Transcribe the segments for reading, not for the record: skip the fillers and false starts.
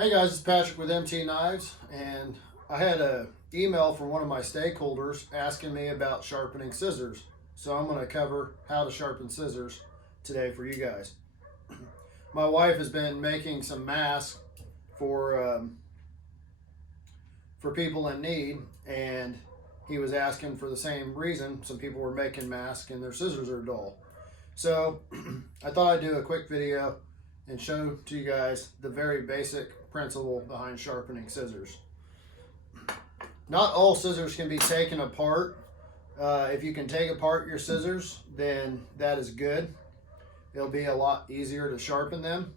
Hey guys, it's Patrick with MT Knives, and I had an email from one of my stakeholders asking me about sharpening scissors. So I'm going to cover how to sharpen scissors today for you guys. My wife has been making some masks for people in need, and he was asking for the same reason. Some people were making masks and their scissors are dull. So I thought I'd do a quick video and show to you guys the very basic principle behind sharpening scissors. Not all scissors can be taken apart. If you can take apart your scissors, then that is good. It'll be a lot easier to sharpen them.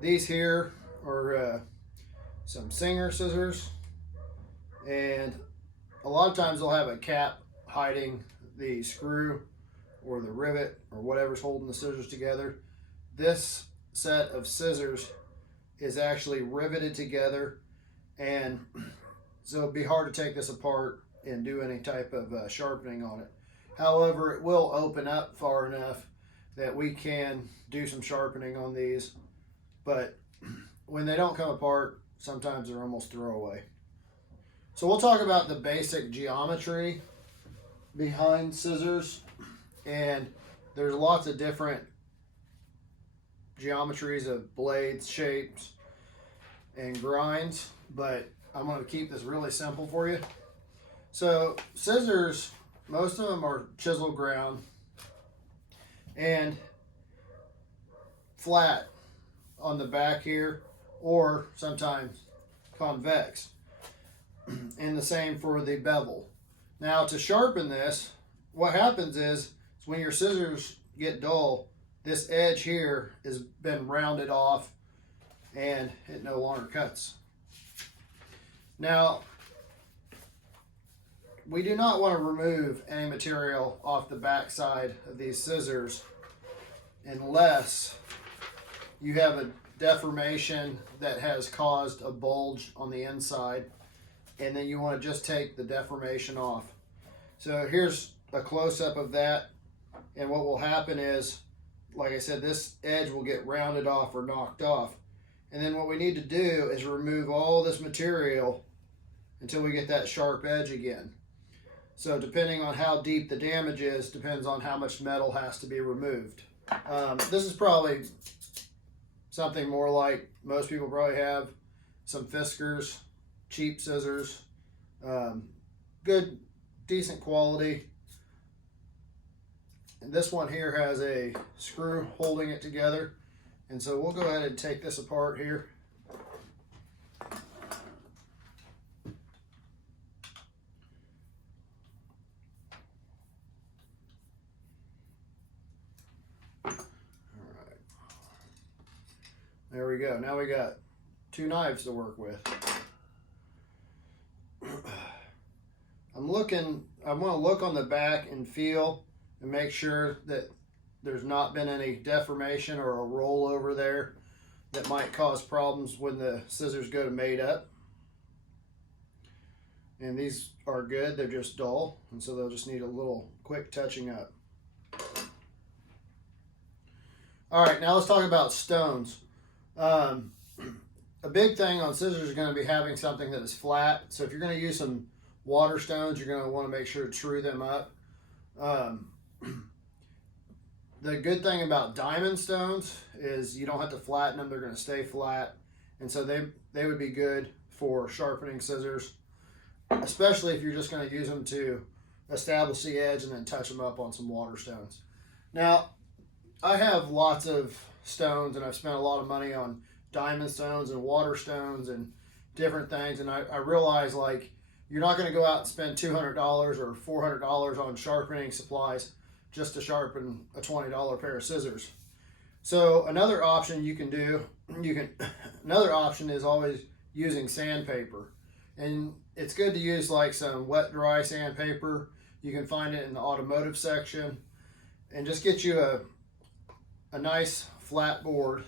These here are some Singer scissors, and a lot of times they'll have a cap hiding the screw or the rivet or whatever's holding the scissors together. This set of scissors is actually riveted together, and so it'd be hard to take this apart and do any type of sharpening on it. However, it will open up far enough that we can do some sharpening on these, but when they don't come apart, sometimes they're almost throwaway. So we'll talk about the basic geometry behind scissors, and there's lots of different geometries of blades, shapes, and grinds, but I'm going to keep this really simple for you. So scissors, most of them are chisel ground and flat on the back here, or sometimes convex, and the same for the bevel. Now to sharpen this, what happens is when your scissors get dull, this edge here has been rounded off and it no longer cuts. Now, we do not want to remove any material off the back side of these scissors unless you have a deformation that has caused a bulge on the inside, and then you want to just take the deformation off. So here's a close-up of that, and what will happen is, like I said, this edge will get rounded off or knocked off. And then what we need to do is remove all this material until we get that sharp edge again. So depending on how deep the damage is, depends on how much metal has to be removed. This is probably something more like most people probably have. Some Fiskars, cheap scissors, good, decent quality. And this one here has a screw holding it together. And so we'll go ahead and take this apart here. All right. There we go. Now we got two knives to work with. I'm going to look on the back and feel and make sure that there's not been any deformation or a rollover there that might cause problems when the scissors go to mate up. And these are good, they're just dull, and so they'll just need a little quick touching up. All right, now let's talk about stones. A big thing on scissors is going to be having something that is flat. So if you're going to use some water stones, you're going to want to make sure to true them up. The good thing about diamond stones is you don't have to flatten them, they're going to stay flat. And so they would be good for sharpening scissors, especially if you're just going to use them to establish the edge and then touch them up on some water stones. Now, I have lots of stones and I've spent a lot of money on diamond stones and water stones and different things. And I realize, like, you're not going to go out and spend $200 or $400 on sharpening supplies just to sharpen a $20 pair of scissors. So another option you can do, another option is always using sandpaper. And it's good to use like some wet dry sandpaper. You can find it in the automotive section, and just get you a nice flat board.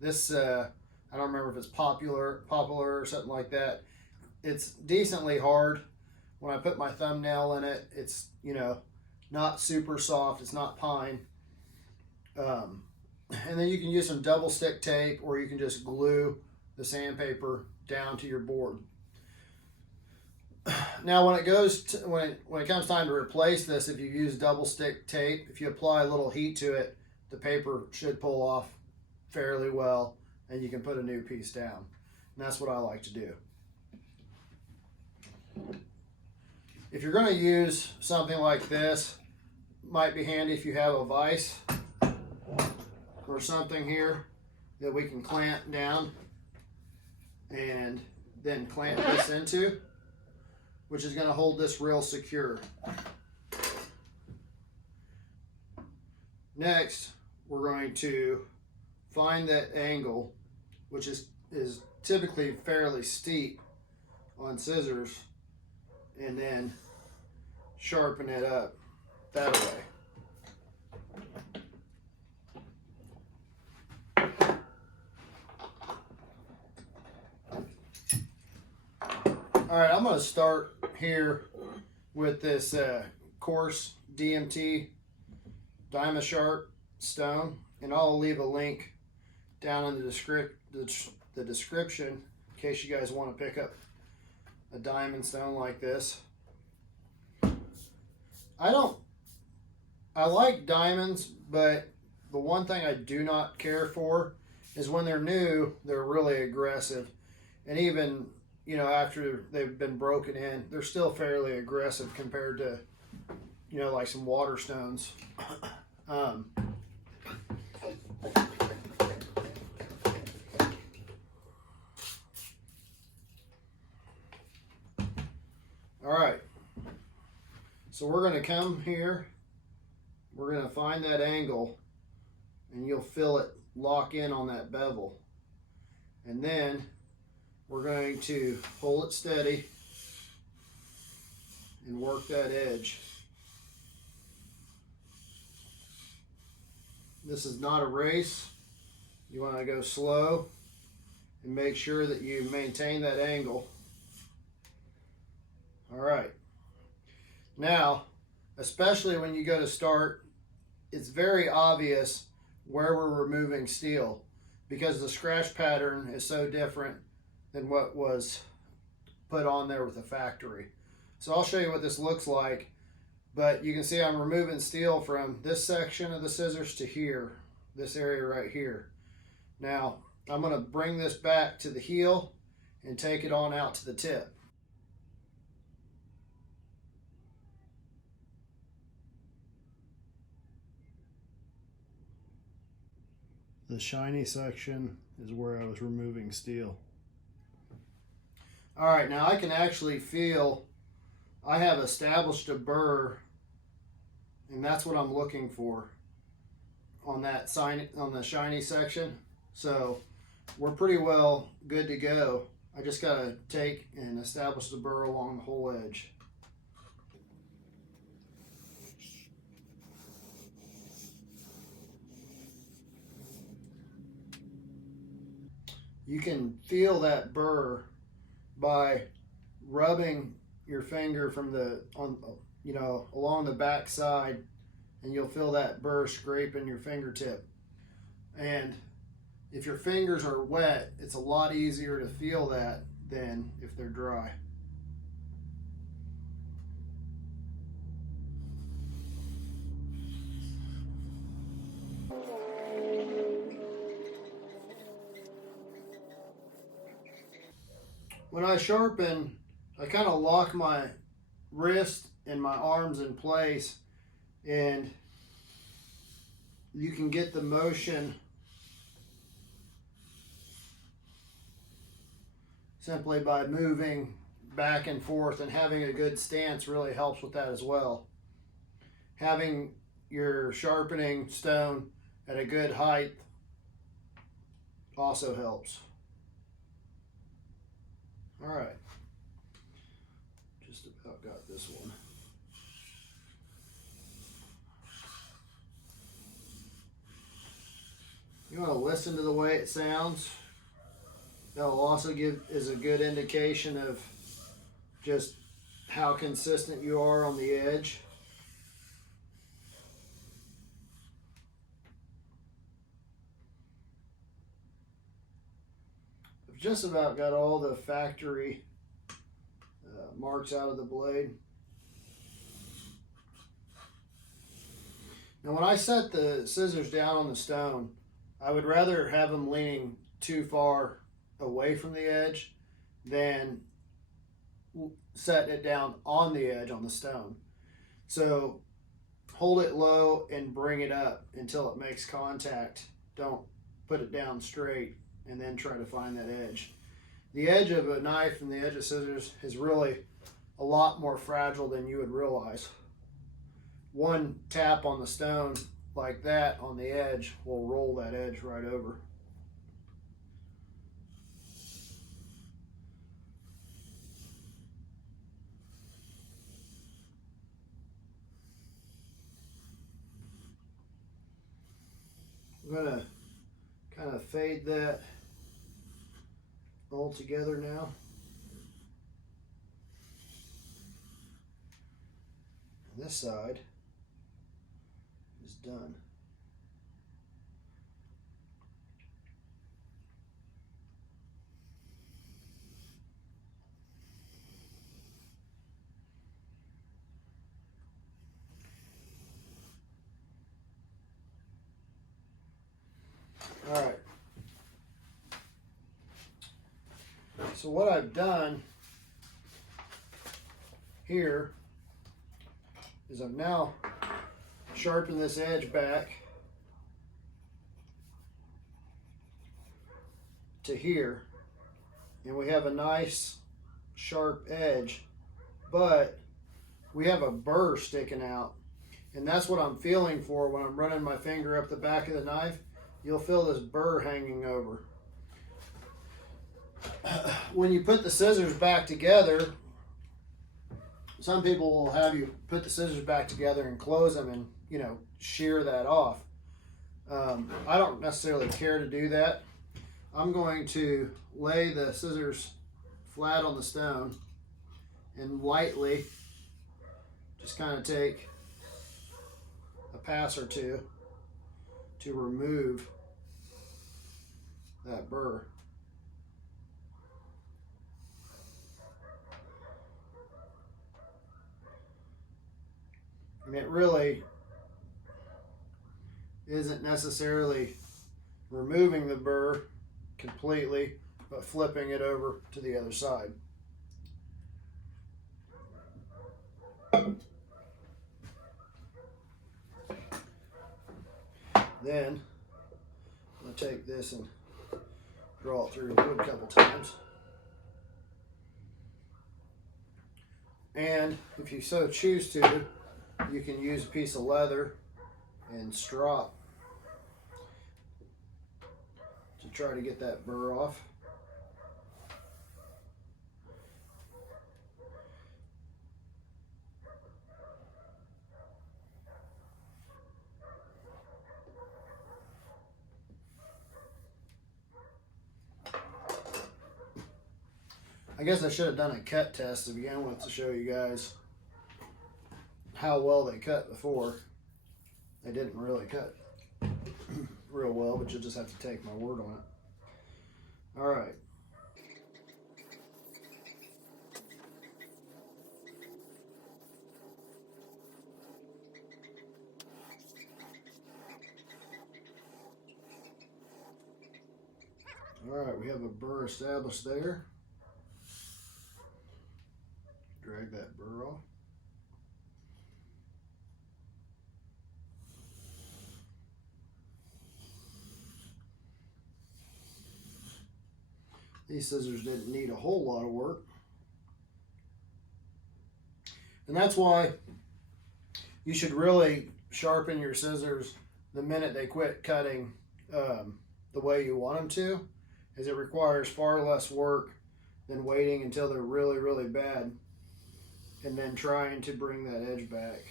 This, I don't remember if it's Popular or something like that. It's decently hard. When I put my thumbnail in it, it's, you know, not super soft, it's not pine. And then you can use some double stick tape, or you can just glue the sandpaper down to your board. Now when it goes to, when it comes time to replace this, if you use double stick tape, if you apply a little heat to it, the paper should pull off fairly well and you can put a new piece down. And that's what I like to do. If you're going to use something like this, might be handy if you have a vise or something here that we can clamp down and then clamp this into, which is going to hold this real secure. Next, we're going to find that angle, which is typically fairly steep on scissors, and then sharpen it up that way. All right, I'm going to start here with this coarse DMT Diamond Sharp stone, and I'll leave a link down in the description in case you guys want to pick up a diamond stone like this. I like diamonds, but the one thing I do not care for is when they're new, they're really aggressive. And even, you know, after they've been broken in, they're still fairly aggressive compared to, you know, like some water stones. All right, so we're going to come here, we're going to find that angle, and you'll feel it lock in on that bevel. And then we're going to hold it steady and work that edge. This is not a race. You want to go slow and make sure that you maintain that angle. All right. Now, especially when you go to start, it's very obvious where we're removing steel because the scratch pattern is so different than what was put on there with the factory. So I'll show you what this looks like, but you can see I'm removing steel from this section of the scissors to here, this area right here. Now, I'm going to bring this back to the heel and take it on out to the tip. The shiny section is where I was removing steel. All right, now I can actually feel I have established a burr, and that's what I'm looking for on that on the shiny section. So we're pretty well good to go. I just got to take and establish the burr along the whole edge. You can feel that burr by rubbing your finger from along the back side, and you'll feel that burr scraping your fingertip. And if your fingers are wet, it's a lot easier to feel that than if they're dry. When I sharpen, I kind of lock my wrist and my arms in place, and you can get the motion simply by moving back and forth, and having a good stance really helps with that as well. Having your sharpening stone at a good height also helps. All right, just about got this one. You want to listen to the way it sounds. That'll also is a good indication of just how consistent you are on the edge. I've just about got all the factory marks out of the blade. Now when I set the scissors down on the stone, I would rather have them leaning too far away from the edge than set it down on the edge on the stone. So hold it low and bring it up until it makes contact. Don't put it down straight and then try to find that edge. The edge of a knife and the edge of scissors is really a lot more fragile than you would realize. One tap on the stone like that on the edge will roll that edge right over. I'm going to kind of fade that all together now. And this side is done. All right. So what I've done here is I've now sharpened this edge back to here, and we have a nice sharp edge, but we have a burr sticking out, and that's what I'm feeling for when I'm running my finger up the back of the knife. You'll feel this burr hanging over. When you put the scissors back together, some people will have you put the scissors back together and close them and, you know, shear that off. I don't necessarily care to do that. I'm going to lay the scissors flat on the stone and lightly just kind of take a pass or two to remove that burr. And it really isn't necessarily removing the burr completely, but flipping it over to the other side. Then I'm going to take this and draw it through the wood a couple times. And if you so choose to, you can use a piece of leather and strop to try to get that burr off. I guess I should have done a cut test to begin with to show you guys how well they cut before. They didn't really cut real well, but you'll just have to take my word on it. All right. All right, we have a burr established there. Drag that burr off. These scissors didn't need a whole lot of work. And that's why you should really sharpen your scissors the minute they quit cutting the way you want them to, as it requires far less work than waiting until they're really, really bad and then trying to bring that edge back.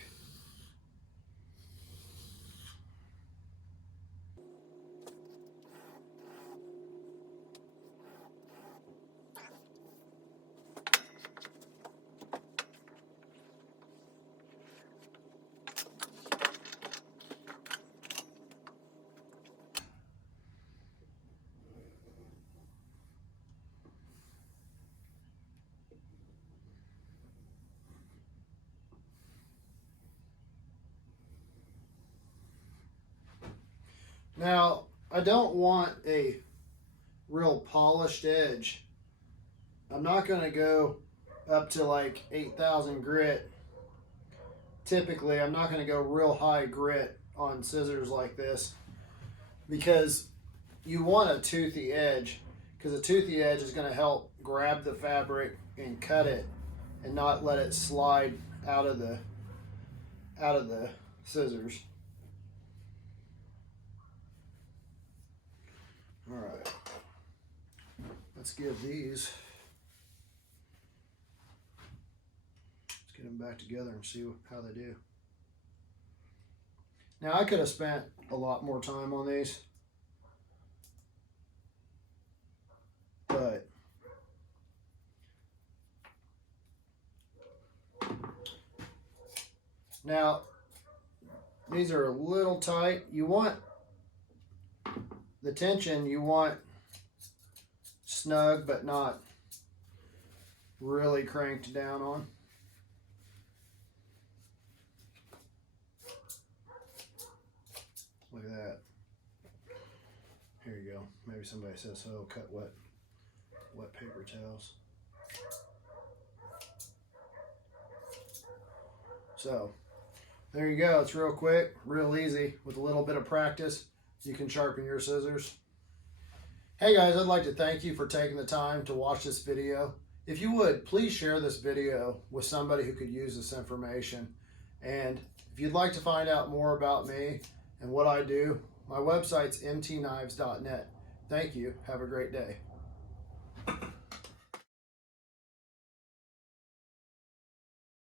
Now, I don't want a real polished edge. I'm not going to go up to like 8,000 grit. Typically, I'm not going to go real high grit on scissors like this because you want a toothy edge, because a toothy edge is going to help grab the fabric and cut it and not let it slide out of the scissors. All right, let's give these, let's get them back together and see how they do. Now, I could have spent a lot more time on these, but now these are a little tight. You want the tension, you want snug but not really cranked down on. Look at that. Here you go. Maybe somebody says, oh, cut wet paper towels. So there you go. It's real quick, real easy. With a little bit of practice, you can sharpen your scissors. Hey guys, I'd like to thank you for taking the time to watch this video. If you would, please share this video with somebody who could use this information. And if you'd like to find out more about me and what I do, my website's mtknives.net. Thank you. Have a great day.